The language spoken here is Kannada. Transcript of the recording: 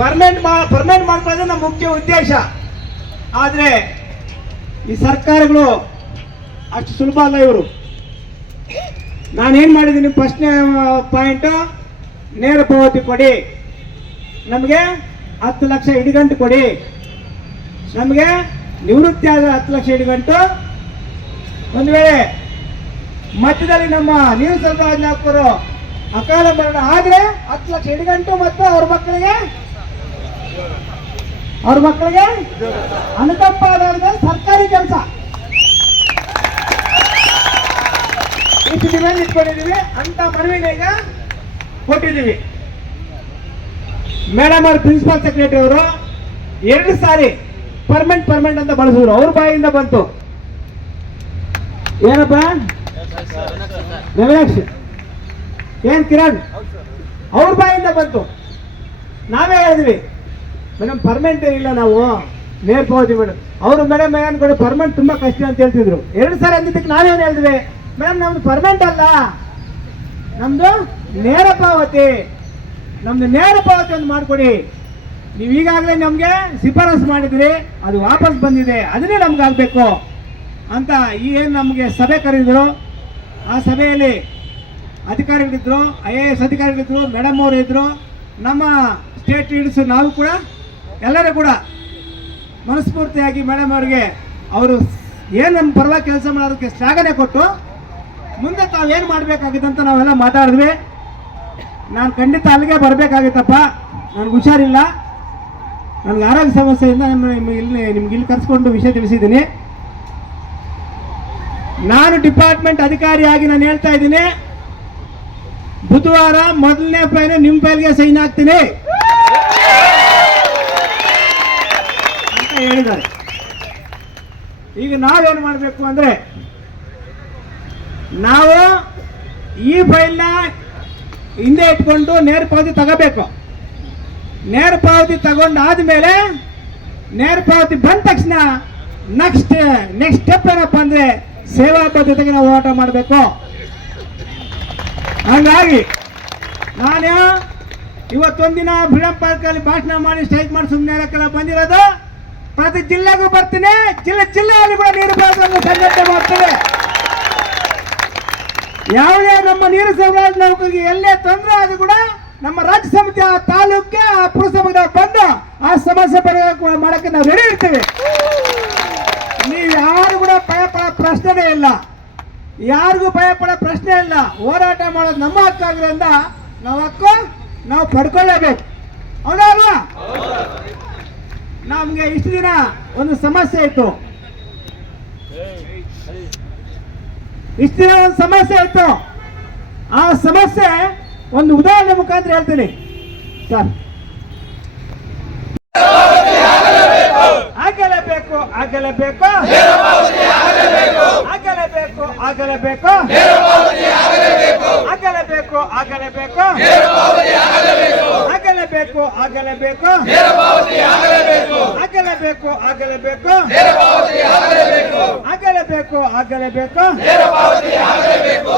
ಪರ್ಮನೆಂಟ್ ಮಾ, ಪರ್ಮನೆಂಟ್ ಮಾಡ್ಕೊಳ್ಳೋದು ನಮ್ಮ ಮುಖ್ಯ ಉದ್ದೇಶ. ಆದರೆ ಈ ಸರ್ಕಾರಗಳು ಅಷ್ಟು ಸುಲಭ ಅಲ್ಲ ಇವರು. ನಾನೇನು ಮಾಡಿದ್ದೀನಿ ಫಸ್ಟ್ನೇ ಪಾಯಿಂಟು ನೇರ ಪಾವತಿ ಕೊಡಿ. ನಮಗೆ ಹತ್ತು ಲಕ್ಷ ಇಡಿಗಂಟು ಕೊಡಿ. ನಮಗೆ ನಿವೃತ್ತಿ ಆದ ಹತ್ತು ಲಕ್ಷ ಇಡಿಗಂಟು. ಒಂದು ವೇಳೆ ಮಧ್ಯದಲ್ಲಿ ನಮ್ಮ ನೀರು ಸರಬರಾಜು ಹಾಕೋರು ಅಕಾಲ ಮರಣ ಆದರೆ ಹತ್ತು ಲಕ್ಷ ಇಡಿಗಂಟು ಮತ್ತು ಅವ್ರ ಮಕ್ಕಳಿಗೆ ಅವ್ರ ಮಕ್ಕಳಿಗೆ ಅನುಕಂಪ ಆಧಾರದ ಸರ್ಕಾರಿ ಕೆಲಸ. ಇಷ್ಟು ಡಿಮ್ಯಾಂಡ್ ಇಟ್ಕೊಂಡಿದೀವಿ, ಅಂತ ಮನವಿನ ಈಗ ಕೊಟ್ಟಿದ್ದೀವಿ ಮೇಡಮ್ ಅವ್ರ ಪ್ರಿನ್ಸಿಪಾಲ್ ಸೆಕ್ರೆಟರಿ ಅವರು ಎರಡು ಸಾರಿ ಪರ್ಮನೆಂಟ್ ಪರ್ಮನೆಂಟ್ ಅಂತ ಬಳಸಿದ್ರು. ಅವ್ರ ಬಾಯಿಂದ ಬಂತು. ಏನಪ್ಪ? ರಮೇಶ್ ಏನ್ ಕಿರಣ್? ಅವ್ರ ಬಾಯಿಂದ ಬಂತು. ನಾವೇ ಹೇಳಿದ್ವಿ. ಮೇಡಮ್ ಪರ್ಮನೆಂಟ್ ಇಲ್ಲ ನಾವು. ನೇರ ಪಾವತಿ ಮೇಡಮ್. ಅವರು ಮೇಡಮ್ ಏನ್ಕೊಂಡು ಕೊಡಿ ಪರ್ಮನೆಂಟ್ ತುಂಬಾ ಕಷ್ಟ ಅಂತ ಹೇಳ್ತಿದ್ರು. ಎರಡು ಸಾರಿ ಅಂದಿದ್ದಕ್ಕೆ ನಾವೇನು ಹೇಳಿದ್ವಿ ಮೇಡಮ್, ನಮ್ದು ಪರ್ಮನೆಂಟ್ ಅಲ್ಲ. ನಮ್ದು ನೇರ ಪಾವತಿ. ನಮ್ದು ನೇರ ಪಾವತಿ ಒಂದು ಮಾಡಿಕೊಡಿ. ನೀವು ಈಗಾಗಲೇ ನಮಗೆ ಶಿಫಾರಸು ಮಾಡಿದ್ರಿ, ಅದು ವಾಪಸ್ ಬಂದಿದೆ, ಅದನ್ನೇ ನಮ್ಗೆ ಆಗಬೇಕು ಅಂತ ಈ ಏನು ನಮಗೆ ಸಭೆ ಕರೆದಿದ್ರು. ಆ ಸಭೆಯಲ್ಲಿ ಅಧಿಕಾರಿಗಳಿದ್ರು, ಐ ಎ ಎಸ್ ಅಧಿಕಾರಿಗಳಿದ್ರು, ಮೇಡಮ್ ಅವರು ಇದ್ರು. ನಮ್ಮ ಸ್ಟೇಟ್ ಲೀಡರ್ಸ್ ನಾವು ಕೂಡ ಎಲ್ಲರೂ ಕೂಡ ಮನಸ್ಫೂರ್ತಿಯಾಗಿ ಮೇಡಮ್ ಅವರಿಗೆ ಅವರು ಏನು ನಮ್ಮ ಪರವಾಗಿ ಕೆಲಸ ಮಾಡೋದಕ್ಕೆ ಶ್ಲಾಘನೆ ಕೊಟ್ಟು ಮುಂದೆ ತಾವೇನು ಮಾಡಬೇಕಾಗಿತ್ತು ಅಂತ ನಾವೆಲ್ಲ ಮಾತಾಡಿದ್ವಿ. ನಾನು ಖಂಡಿತ ಅಲ್ಲಿಗೆ ಬರಬೇಕಾಗಿತ್ತಪ್ಪ. ನನಗೆ ಹುಷಾರಿಲ್ಲ. ನನಗೆ ಆರೋಗ್ಯ ಸಮಸ್ಯೆಯಿಂದ ನಿಮ್ಮ ನಿಮ್ಮ ಇಲ್ಲಿ ನಿಮ್ಗೆ ಇಲ್ಲಿ ಕರೆಸ್ಕೊಂಡು ವಿಷಯ ತಿಳಿಸಿದ್ದೀನಿ. ನಾನು ಡಿಪಾರ್ಟ್ಮೆಂಟ್ ಅಧಿಕಾರಿಯಾಗಿ ನಾನು ಹೇಳ್ತಾ ಇದ್ದೀನಿ. ಬುಧವಾರ ಮೊದಲನೇ ಫೈಲ್ ನಿಮ್ಮ ಫೈಲ್ಗೆ ಸೈನ್ ಹಾಕ್ತೀನಿ. ಹೇಳಿದ್ದಾರೆ. ಈಗ ನಾವೇನು ಮಾಡಬೇಕು ಅಂದ್ರೆ, ನಾವು ಈ ಫೈಲ್ನ ಹಿಂದೆ ಇಟ್ಕೊಂಡು ನೇರ ಪಾವತಿ ತಗೋಬೇಕು. ನೇರ ಪಾವತಿ ತಗೊಂಡಾದ್ಮೇಲೆ ನೇರ ಪಾವತಿ ಬಂದ ತಕ್ಷಣ ನೆಕ್ಸ್ಟ್ ನೆಕ್ಸ್ಟ್ ಸ್ಟೆಪ್ ಏನಪ್ಪ ಅಂದ್ರೆ ಸೇವಾ ಪದ್ಧತಿಗೆ ನಾವು ಹೋರಾಟ ಮಾಡಬೇಕು. ಹಂಗಾಗಿ ನಾನು ಇವತ್ತೊಂದಿನ ಫ್ರೀಡಂ ಪಾರ್ಕಲ್ಲಿ ಭಾಷಣ ಮಾಡಿ ಸ್ಟ್ರೈಕ್ ಮಾಡಿ ಸುಮ್ಮನೆ ಬಂದಿರೋದು? ಪ್ರತಿ ಜಿಲ್ಲೆಗೂ ಬರ್ತೀನಿ. ಜಿಲ್ಲೆ ಜಿಲ್ಲೆಯಲ್ಲಿ ಕೂಡ ನೀರು ಬಳಸಲು ಸಂಘಟನೆ ಮಾಡ್ತೇವೆ. ಯಾವುದೇ ನಮ್ಮ ನೀರು ಸರಬರಾಜು ನೌಕರಿಗೆ ಎಲ್ಲೇ ತೊಂದರೆ ಆದ್ರೂ ಕೂಡ ನಮ್ಮ ರಾಜ್ಯ ಸಮಿತಿ ಆ ತಾಲೂಕಿಗೆ ಆ ಪುರಸಭೆ ಬಂದು ಆ ಸಮಸ್ಯೆ ಪರಿಹಾರ ಮಾಡಕ್ಕೆ ನಾವು ರೆಡಿ ಇರ್ತೀವಿ. ನೀವು ಯಾರು ಕೂಡ ಭಯ ಪಡೋ ಪ್ರಶ್ನೆನೇ ಇಲ್ಲ. ಯಾರಿಗೂ ಭಯ ಪಡೋ ಪ್ರಶ್ನೆ ಇಲ್ಲ. ಹೋರಾಟ ಮಾಡೋದು ನಮ್ಮ ಹಕ್ಕಾಗಿರೋದ್ರಿಂದ ನಾವು ಹಕ್ಕು, ನಾವು ಪಡ್ಕೊಳ್ಳೇಬೇಕು. ಹೌದಾ ನಮ್ಗೆ ಇಷ್ಟು ದಿನ ಒಂದು ಸಮಸ್ಯೆ ಇತ್ತು. ಇಷ್ಟು ದಿನ ಒಂದು ಸಮಸ್ಯೆ ಇತ್ತು. ಆ ಸಮಸ್ಯೆ ಒಂದು ಉದಾಹರಣೆ ಮುಖಾಂತರ ಹೇಳ್ತೀನಿ. ಸರ್ ಆಗಲೇಬೇಕು ಆಗಲೇಬೇಕು. ಆಗಲೇಬೇಕು. ಆಗಲೇಬೇಕು ಆಗಲೇಬೇಕು. ಆಗಲೇಬೇಕು. ಆಗಲೇಬೇಕು ಆಗಲೇಬೇಕು. ಆಗಲೇಬೇಕು. ಆಗಲೇಬೇಕು ಆಗಲೇಬೇಕು. ಆಗಲೇಬೇಕು.